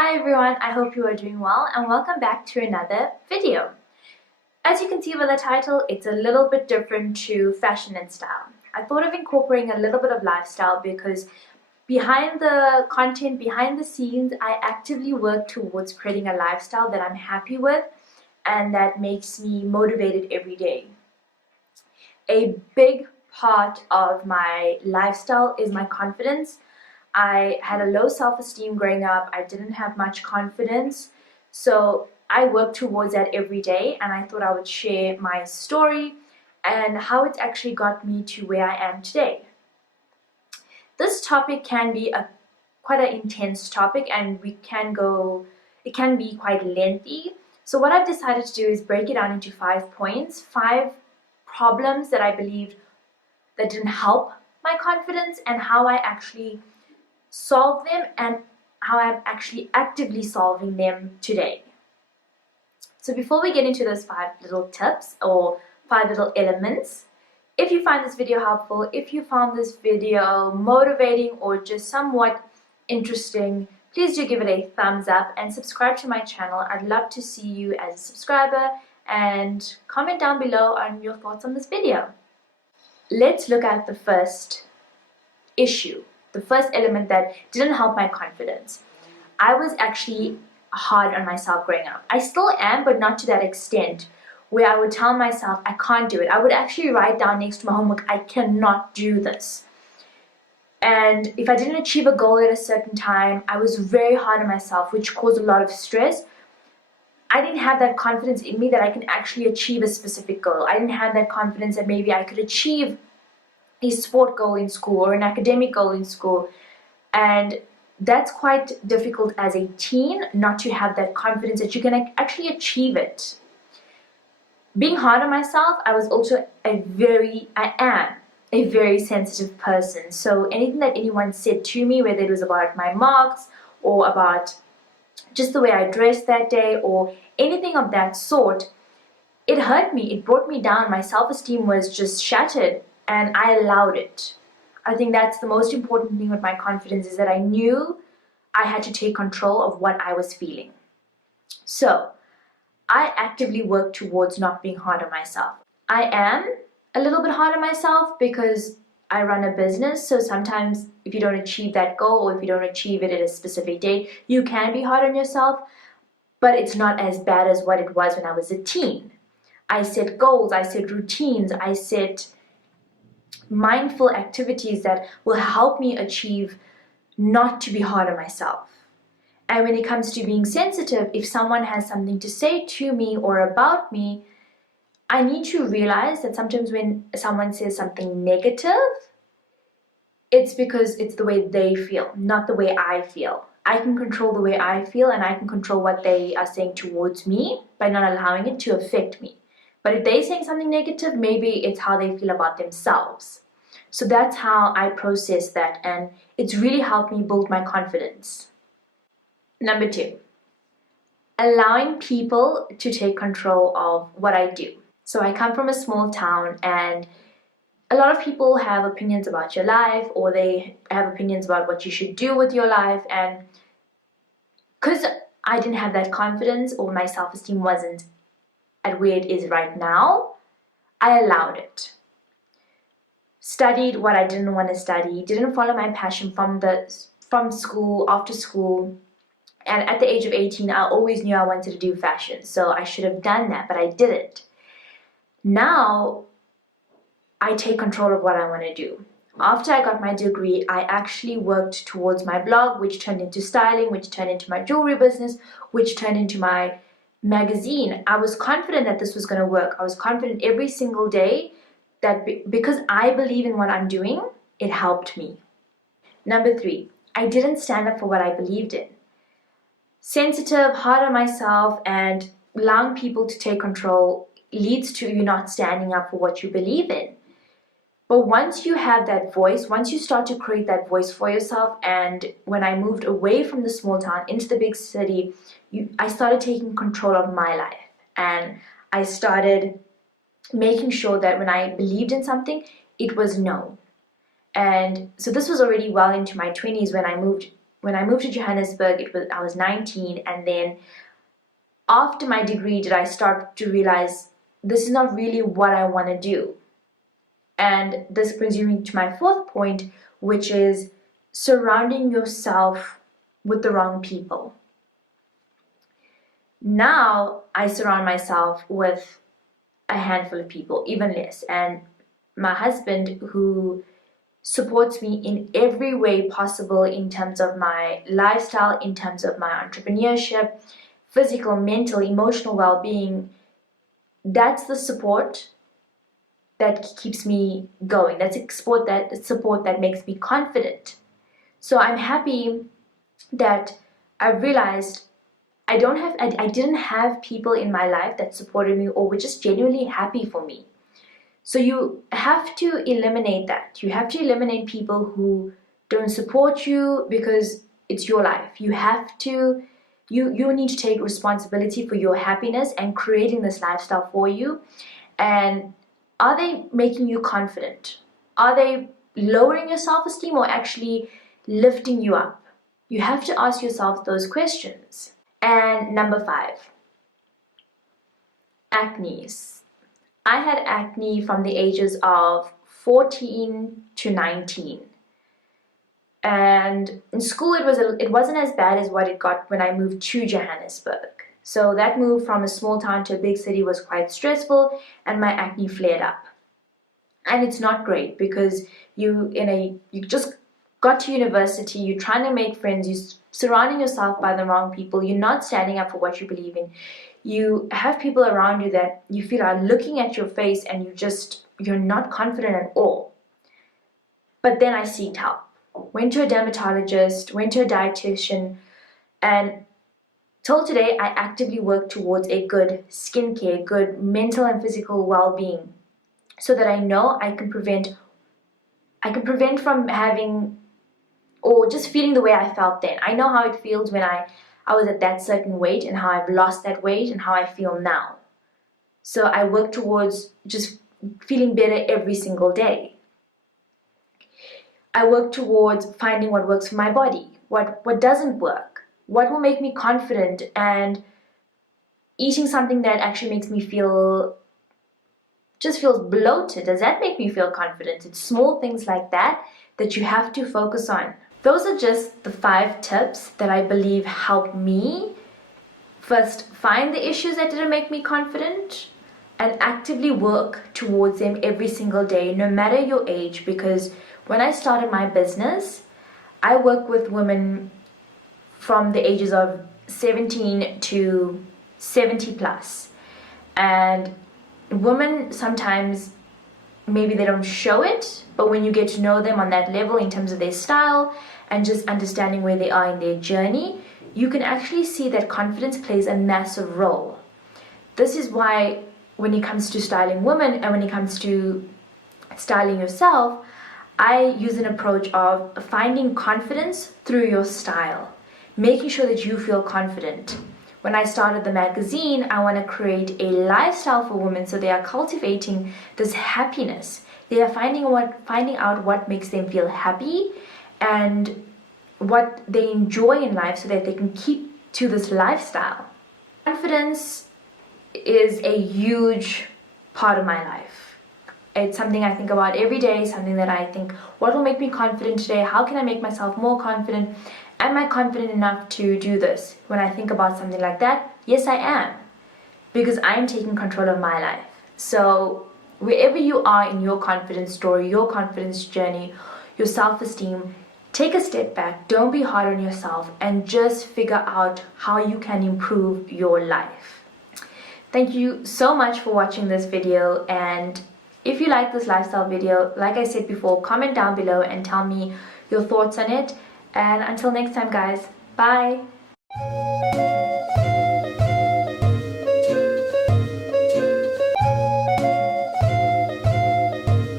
Hi everyone, I hope you are doing well and welcome back to another video. As you can see by the title, it's a little bit different to fashion and style. I thought of incorporating a little bit of lifestyle because behind the content, behind the scenes, I actively work towards creating a lifestyle that I'm happy with and that makes me motivated every day. A big part of my lifestyle is my confidence. I had a low self-esteem growing up. I didn't have much confidence. So I work towards that every day, and I thought I would share my story and how it's actually got me to where I am today. This topic can be quite an intense topic, and it can be quite lengthy. So what I've decided to do is break it down into 5 points, 5 problems that I believed that didn't help my confidence, and how I actually solve them and how I'm actually actively solving them today. So before we get into those 5 little tips or 5 little elements, if you find this video helpful, if you found this video motivating or just somewhat interesting, please do give it a thumbs up and subscribe to my channel. I'd love to see you as a subscriber, and comment down below on your thoughts on this video. Let's look at the first issue. The first element that didn't help my confidence. I was actually hard on myself growing up. I still am, but not to that extent where I would tell myself I can't do it. I would actually write down next to my homework, I cannot do this. And if I didn't achieve a goal at a certain time, I was very hard on myself, which caused a lot of stress. I didn't have that confidence in me that I can actually achieve a specific goal. I didn't have that confidence that maybe I could achieve a sport goal in school or an academic goal in school. And that's quite difficult as a teen, not to have that confidence that you can actually achieve it. Being hard on myself, I am a very sensitive person. So anything that anyone said to me, whether it was about my marks or about just the way I dressed that day or anything of that sort, it hurt me, it brought me down. My self-esteem was just shattered, and I allowed it. I think that's the most important thing with my confidence, is that I knew I had to take control of what I was feeling. So I actively work towards not being hard on myself. I am a little bit hard on myself because I run a business, so sometimes if you don't achieve that goal or if you don't achieve it at a specific date, you can be hard on yourself, but it's not as bad as what it was when I was a teen. I set goals, I set routines, I set mindful activities that will help me achieve not to be hard on myself. And when it comes to being sensitive, if someone has something to say to me or about me, I need to realize that sometimes when someone says something negative, it's because it's the way they feel, not the way I feel. I can control the way I feel, and I can control what they are saying towards me by not allowing it to affect me. But if they're saying something negative, maybe it's how they feel about themselves. So that's how I process that, and it's really helped me build my confidence. Number 2, allowing people to take control of what I do. So I come from a small town, and a lot of people have opinions about your life, or they have opinions about what you should do with your life. And because I didn't have that confidence, or my self-esteem wasn't at where it is right now, I allowed it. Studied what I didn't want to study, didn't follow my passion from school, after school. And at the age of 18, I always knew I wanted to do fashion, so I should have done that, but I didn't. Now, I take control of what I want to do. After I got my degree, I actually worked towards my blog, which turned into styling, which turned into my jewelry business, which turned into my magazine. I was confident that this was going to work. I was confident every single day that because I believe in what I'm doing, it helped me. Number 3, I didn't stand up for what I believed in. Sensitive, hard on myself, and allowing people to take control leads to you not standing up for what you believe in. But once you have that voice, once you start to create that voice for yourself, and when I moved away from the small town into the big city, I started taking control of my life, and I started making sure that when I believed in something, it was known. And so this was already well into my 20s when I moved when I moved to Johannesburg, I was 19, and then after my degree did I start to realize this is not really what I want to do. And this brings me to my fourth point, which is surrounding yourself with the wrong people. Now I surround myself with a handful of people, even less, and my husband, who supports me in every way possible in terms of my lifestyle, in terms of my entrepreneurship, physical, mental, emotional well-being. That's the support that keeps me going. That's support that makes me confident. So I'm happy that I realized I didn't have people in my life that supported me or were just genuinely happy for me. So you have to eliminate that. You have to eliminate people who don't support you because it's your life. You need to take responsibility for your happiness and creating this lifestyle for you. And are they making you confident? Are they lowering your self-esteem or actually lifting you up? You have to ask yourself those questions. And number 5, acnes. I had acne from the ages of 14 to 19. And in school it wasn't as bad as what it got when I moved to Johannesburg. So that move from a small town to a big city was quite stressful, and my acne flared up. And it's not great because you just got to university, you're trying to make friends, you're surrounding yourself by the wrong people, you're not standing up for what you believe in. You have people around you that you feel are looking at your face and you're not confident at all. But then I seeked help. Went to a dermatologist, went to a dietitian, and till today I actively work towards a good skincare, good mental and physical well-being, so that I know I can prevent from having or just feeling the way I felt then. I know how it feels when I was at that certain weight and how I've lost that weight and how I feel now. So I work towards just feeling better every single day. I work towards finding what works for my body, what doesn't work, what will make me confident, and eating something that actually makes me feels bloated. Does that make me feel confident? It's small things like that you have to focus on. Those are just the 5 tips that I believe help me first find the issues that didn't make me confident and actively work towards them every single day, no matter your age. Because when I started my business, I work with women from the ages of 17 to 70 plus. And women sometimes, maybe they don't show it, but when you get to know them on that level in terms of their style and just understanding where they are in their journey, you can actually see that confidence plays a massive role. This is why when it comes to styling women and when it comes to styling yourself, I use an approach of finding confidence through your style, making sure that you feel confident. When I started the magazine, I want to create a lifestyle for women, so they are cultivating this happiness. They are finding out what makes them feel happy and what they enjoy in life so that they can keep to this lifestyle. Confidence is a huge part of my life. It's something I think about every day, something that I think, what will make me confident today? How can I make myself more confident? Am I confident enough to do this? When I think about something like that, yes I am, because I am taking control of my life. So wherever you are in your confidence story, your confidence journey, your self-esteem, take a step back, don't be hard on yourself, and just figure out how you can improve your life. Thank you so much for watching this video, and if you like this lifestyle video, like I said before, comment down below and tell me your thoughts on it. And until next time guys, bye!